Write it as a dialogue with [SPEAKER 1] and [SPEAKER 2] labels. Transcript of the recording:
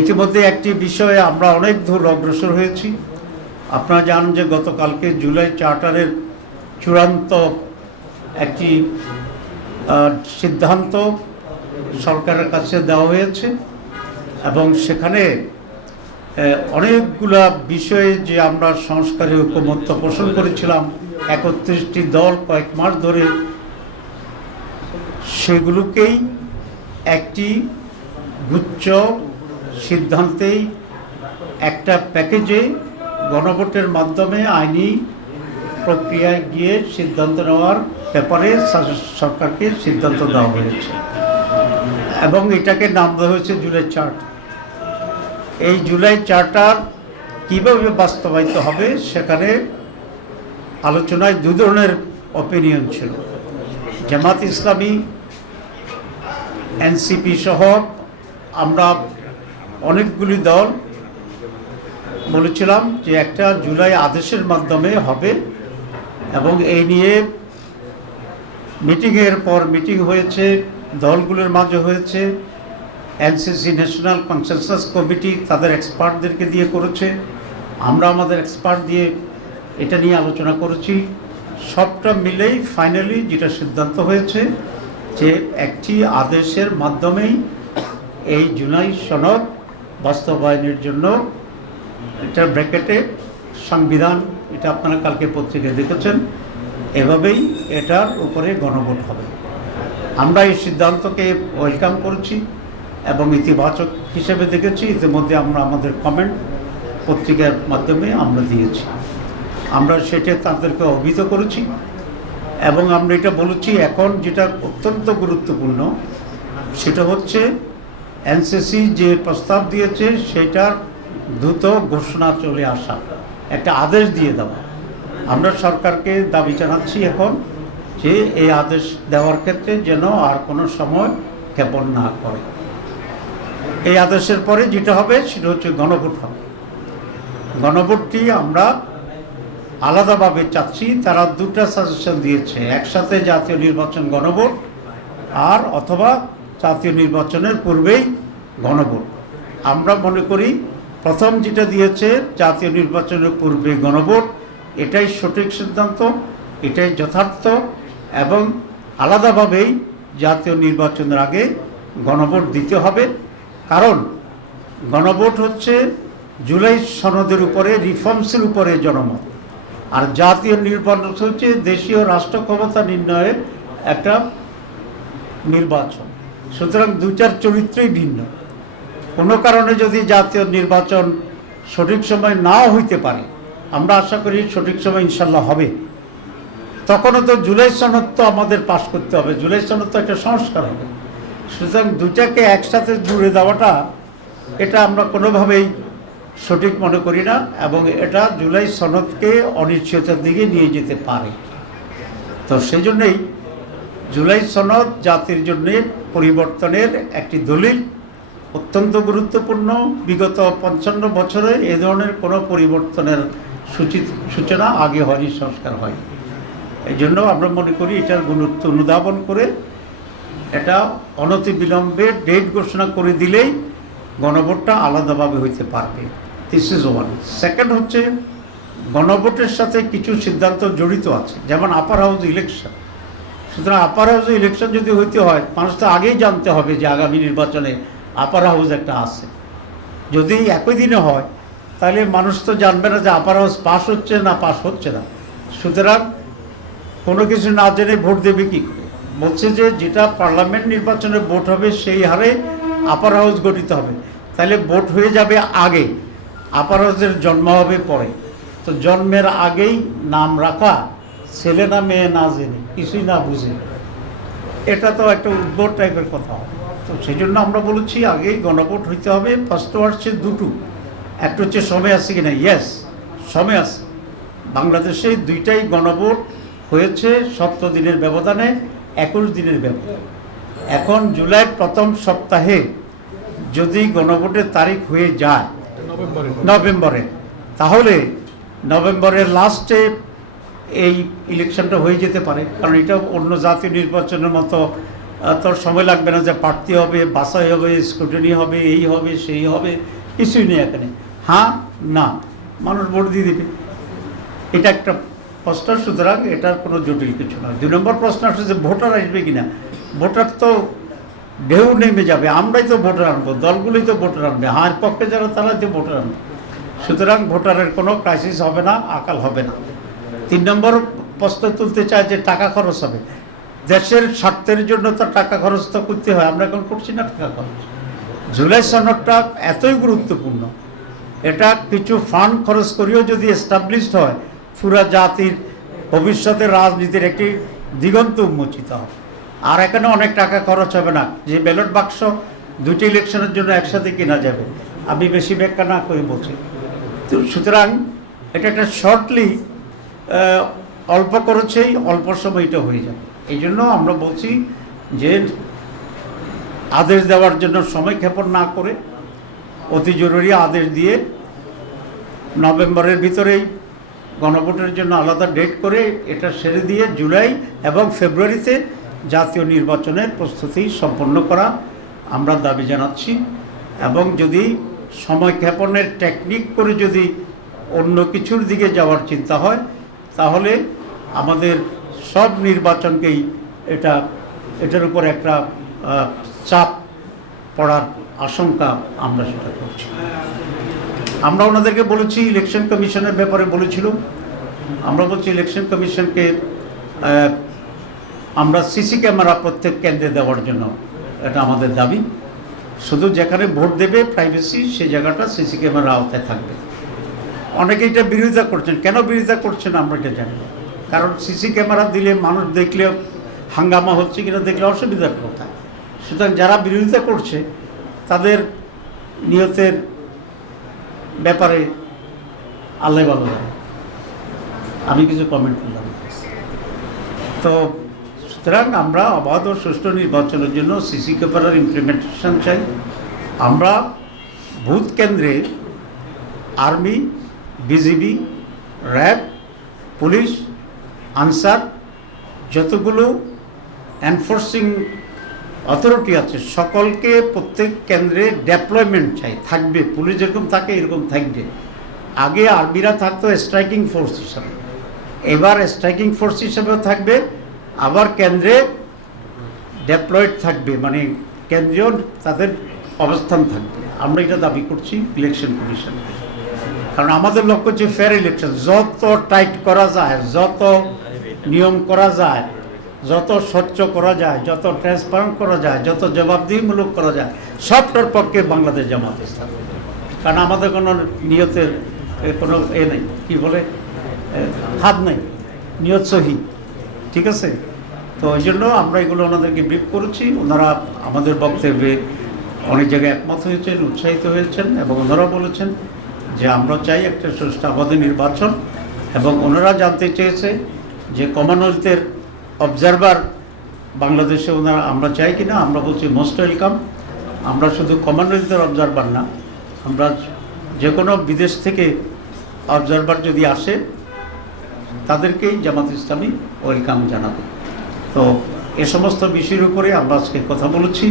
[SPEAKER 1] ইতিমধ্যে একটি বিষয়ে আমরা অনেক দূর অগ্রসর হয়েছি। আপনারা জানেন যে গতকালকে জুলাই চার্টারের চূড়ান্ত একটি সিদ্ধান্ত সরকারের কাছে দেওয়া হয়েছে এবং সেখানে অনেকগুলা বিষয়ে যে আমরা সংস্কারে ঐকমত্য পোষণ করেছিলাম, একত্রিশটি দল কয়েক মাস ধরে, সেগুলোকেই একটি গুচ্ছ সিদ্ধান্তেই একটা প্যাকেজে গণভোটের মাধ্যমে আইনি প্রক্রিয়ায় গিয়ে সিদ্ধান্ত নেওয়ার ব্যাপারে সরকারকে সিদ্ধান্ত দেওয়া হয়েছে। এবং এটাকে নাম দেওয়া হয়েছে জুলাই চার্ট। এই জুলাই চার্টার কীভাবে বাস্তবায়িত হবে সেখানে আলোচনায় দু ধরনের অপিনিয়ন ছিল। জামাত ইসলামী, এনসিপি সহ আমরা অনেকগুলি দল বলেছিলাম যে একটা জুলাই আদেশের মাধ্যমে হবে এবং এই নিয়ে মিটিংয়ের পর মিটিং হয়েছে, দলগুলোর মাঝে হয়েছে, এনসিসি ন্যাশনাল কনসেনসাস কমিটি তাদের এক্সপার্টদেরকে দিয়ে করেছে, আমরা আমাদের এক্সপার্ট দিয়ে এটা নিয়ে আলোচনা করেছি। সবটা মিলেই ফাইনালি যেটা সিদ্ধান্ত হয়েছে যে একটি আদেশের মাধ্যমেই এই জুলাই সনদ বাস্তবায়নের জন্য এটা ব্র্যাকেটে সংবিধান, এটা আপনারা কালকে পত্রিকায় দেখেছেন, এভাবেই এটার উপরে গণভোট হবে। আমরা এই সিদ্ধান্তকে ওয়েলকাম করেছি এবং ইতিবাচক হিসেবে দেখেছি, ইতিমধ্যে আমরা আমাদের কমেন্ট পত্রিকার মাধ্যমে আমরা দিয়েছি। আমরা সেটা তাদেরকে অভিহিত করেছি এবং আমরা এটা বলেছি, এখন যেটা অত্যন্ত গুরুত্বপূর্ণ, সেটা হচ্ছে এনসিসি যে প্রস্তাব দিয়েছে, সেটার দ্রুত ঘোষণা চলে আসা। একটা আদেশ দিয়ে দেওয়া। আমরা সরকারকে দাবি জানাচ্ছি এখন যে এই আদেশ দেওয়ার ক্ষেত্রে যেন আর কোনো সময় ক্ষেপণ না করে। এই আদেশের পরে যেটা হবে, সেটা হচ্ছে গণভোট হবে। গণভোটটি আমরা আলাদাভাবে চাচ্ছি। তারা দুটা সাজেশন দিয়েছে। একসাথে জাতীয় নির্বাচন গণভোট আর অথবা জাতীয় নির্বাচনের পূর্বেই গণভোট। আমরা মনে করি প্রথম যেটা দিয়েছে জাতীয় নির্বাচনের পূর্বে গণভোট, এটাই সঠিক সিদ্ধান্ত, এটাই যথার্থ এবং আলাদাভাবেই জাতীয় নির্বাচনের আগে গণভোট দিতে হবে। কারণ গণভোট হচ্ছে জুলাই সনদের উপরে, রিফর্মসের উপরে জনমত। আর জাতীয় নির্বাচন হচ্ছে দেশীয় রাষ্ট্র ক্ষমতা নির্ণয়ের একটা নির্বাচন। সুতরাং দুইটার চরিত্রই ভিন্ন। কোনো কারণে যদি জাতীয় নির্বাচন সঠিক সময় নাও হইতে পারে, আমরা আশা করি সঠিক সময় ইনশাল্লাহ হবে। তখনও তো জুলাই সনদ তো আমাদের পাশ করতে হবে। জুলাই সনদ তো একটা সংস্কার হবে। সুতরাং দুটাকে একসাথে জুড়ে দেওয়াটা, এটা আমরা কোনোভাবেই সঠিক মনে করি না এবং এটা জুলাই সনদকে অনিশ্চয়তার দিকে নিয়ে যেতে পারে। তো সেই জন্যেই জুলাই সনদ জাতির জন্য পরিবর্তনের একটি দলিল। অত্যন্ত গুরুত্বপূর্ণ। বিগত পঞ্চান্ন বছরে এ ধরনের কোনো পরিবর্তনের সূচিত সূচনা আগে হয়নি, সংস্কার হয়নি। এই জন্য আমরা মনে করি এটার গুরুত্ব অনুধাবন করে এটা অনতিবিলম্বে ডেট ঘোষণা করে দিলেই গণভোটটা আলাদাভাবে হইতে পারবে। দিস ইজ ওয়ান সেকেন্ড হচ্ছে গণভোটের সাথে কিছু সিদ্ধান্ত জড়িত আছে। যেমন আপার হাউস ইলেকশন সুতরাং আপার হাউস ইলেকশন যদি হইতে হয়, মানুষ তো আগেই জানতে হবে যে আগামী নির্বাচনে আপার হাউস একটা আছে। যদি একই দিনে হয়, তাহলে মানুষ তো জানবে না যে আপার হাউস পাস হচ্ছে না পাস হচ্ছে না। সুতরাং কোনো কিছু না জেনে ভোট দেবে কি করে? বলছে যে যেটা পার্লামেন্ট নির্বাচনে ভোট হবে, সেই হারে আপার হাউস গঠিত হবে। তাহলে ভোট হয়ে যাবে আগে। আপার হাউসের জন্ম হবে পরে। তো জন্মের আগেই নাম রাখা ছেলে না মেয়ে না জেনে কিছুই না বুঝে। এটা তো একটা উদ্ভট টাইপের কথা। তো সেই জন্য আমরা বলেছি আগেই গণভোট হইতে হবে ফার্স্ট হচ্ছে দুটো। একটা হচ্ছে সময় আছে কিনা? ইয়েস সময় আছে বাংলাদেশে দুইটাই গণভোট হয়েছে সপ্তাহ দিনের ব্যবধানে একুশ দিনের ব্যবধান। এখন জুলাই প্রথম সপ্তাহে যদি গণভোটের তারিখ হয়ে যায়
[SPEAKER 2] নভেম্বরে।
[SPEAKER 1] তাহলে নভেম্বরের লাস্টে এই ইলেকশনটা হয়ে যেতে পারে। কারণ এটা অন্য জাতীয় নির্বাচনের মতো তোর সময় লাগবে না যে প্রার্থী হবে বাসাই হবে স্কুটিনি হবে, এই হবে, সেই হবে, কিছুই নেই এখানে। হ্যাঁ না, মানুষ ভোট দিয়ে দেবে। এটা একটা প্রশ্ন, সুতরাং এটার কোনো জটিল কিছু নয়। দুই নম্বর প্রশ্ন আসছে যে ভোটার আসবে কিনা ভোটার তো ঢেউ নেমে যাবে, আমরাই তো ভোটার আনব, দলগুলোই তো ভোটার আনবে হার পক্ষে যারা তারা তো ভোটার আনবে। সুতরাং ভোটারের কোনো ক্রাইসিস হবে না, আকাল হবে না। তিন নম্বর প্রশ্ন তুলতে চায় যে টাকা খরচ হবে। দেশের স্বার্থের জন্য তো টাকা খরচ তো করতে হয়, আমরা এখন করছি না টাকা খরচ? জুলাই সনদটা এতই গুরুত্বপূর্ণ। এটা কিছু ফান্ড খরচ করেও যদি এস্টাবলিশড হয়, পুরা জাতির ভবিষ্যতের রাজনীতির একটি দিগন্ত উন্মোচিত হবে। আর এখানে অনেক টাকা খরচ হবে না, যে ব্যালট বাক্স দুটি ইলেকশনের জন্য একসাথে কেনা যাবে। আমি বেশি ব্যাখ্যা না করে বলছি। সুতরাং এটা একটা শর্টলি অল্প খরচেই অল্প সময় এটা হয়ে যাবে। এই জন্য আমরা বলছি যে আদেশ দেওয়ার জন্য সময় ক্ষেপণ না করে অতি জরুরি আদেশ দিয়ে নভেম্বরের ভিতরেই গণভোটের জন্য আলাদা ডেট করে এটা সেরে দিয়ে জুলাই এবং ফেব্রুয়ারিতে জাতীয় নির্বাচনের প্রস্তুতি সম্পন্ন করা আমরা দাবি জানাচ্ছি এবং যদি সময় ক্ষেপণের টেকনিক করে যদি অন্য কিছুর দিকে যাওয়ার চিন্তা হয় তাহলে আমাদের সব নির্বাচনকেই এটা, এটার উপর একটা চাপ পড়ার আশঙ্কা আমরা সেটা করছি। আমরা ওনাদেরকে বলেছি, ইলেকশন কমিশনের ব্যাপারে বলেছিল। আমরা বলছি, ইলেকশন কমিশনকে আমরা সিসি ক্যামেরা প্রত্যেক কেন্দ্রে দেওয়ার জন্য এটা আমাদের দাবি। শুধু যেখানে ভোট দেবে প্রাইভেসি সেই জায়গাটা সিসি ক্যামেরা আওতায় থাকবে। অনেকে এটা বিরোধিতা করছেন। কেন বিরোধিতা করছেন আমরা এটা জানি না। কারণ সিসি ক্যামেরা দিলে মানুষ দেখলে হাঙ্গামা হচ্ছে কিনা দেখলে অসুবিধার কথা সুতরাং যারা বিরোধিতা করছে, তাদের নিয়তের ব্যাপারে আল্লাহ ভালো আমি কিছু কমেন্ট করলাম। তো সুতরাং আমরা অবাধ ও সুষ্ঠু নির্বাচনের জন্য সিসি ক্যামেরার ইমপ্লিমেন্টেশন চাই। আমরা বুথ কেন্দ্রে army BGB, RAB, police, Ansar, যতগুলো এনফোর্সিং অথরিটি আছে, সকলকে প্রত্যেক কেন্দ্রে ডেপ্লয়মেন্ট চাই। থাকবে, পুলিশ যেরকম থাকে, এরকম থাকবে। আগে আর্মিরা থাকতো স্ট্রাইকিং ফোর্স হিসাবে। এবার স্ট্রাইকিং ফোর্স হিসাবেও থাকবে, আবার কেন্দ্রে ডেপ্লয়েড থাকবে মানে কেন্দ্রীয় তাদের অবস্থান থাকবে। আমরা এটা দাবি করছি ইলেকশন কমিশন কারণ আমাদের লক্ষ্য হচ্ছে ফেয়ার ইলেকশন যত টাইট করা যায়, যত নিয়ম করা যায়, যত স্বচ্ছ করা যায়, যত ট্রান্সপারেন্ট করা যায়, যত জবাবদিহিমূলক করা যায়, সবটার পক্ষে বাংলাদেশ জামাত ইসলাম। কারণ আমাদের কোনো নিয়তের কোনো এ নেই, কি বলে খাদ নেই, নিয়ত সহি, ঠিক আছে? তো ওই জন্য আমরা এগুলো ওনাদেরকে ব্রিফ করেছি, ওনারা আমাদের বক্তব্যে অনেক জায়গায় একমত হয়েছেন, উৎসাহিত হয়েছেন এবং ওনারা বলেছেন যে আমরা চাই একটা সুষ্ঠু নির্বাচন এবং ওনারা জানতে চেয়েছে যে কমনওয়েলথের অবজারভার বাংলাদেশে ওনারা আমরা চাই কিনা, আমরা বলছি মোস্ট ওয়েলকাম আমরা শুধু কমনওয়েলথের অবজারভার না, আমরা যে কোনো বিদেশ থেকে অবজারভার যদি আসে, তাদেরকেই জামাত ইসলামী ওয়েলকাম জানাবে। তো এ সমস্ত বিষয়ের উপরে আমরা আজকে কথা বলেছি।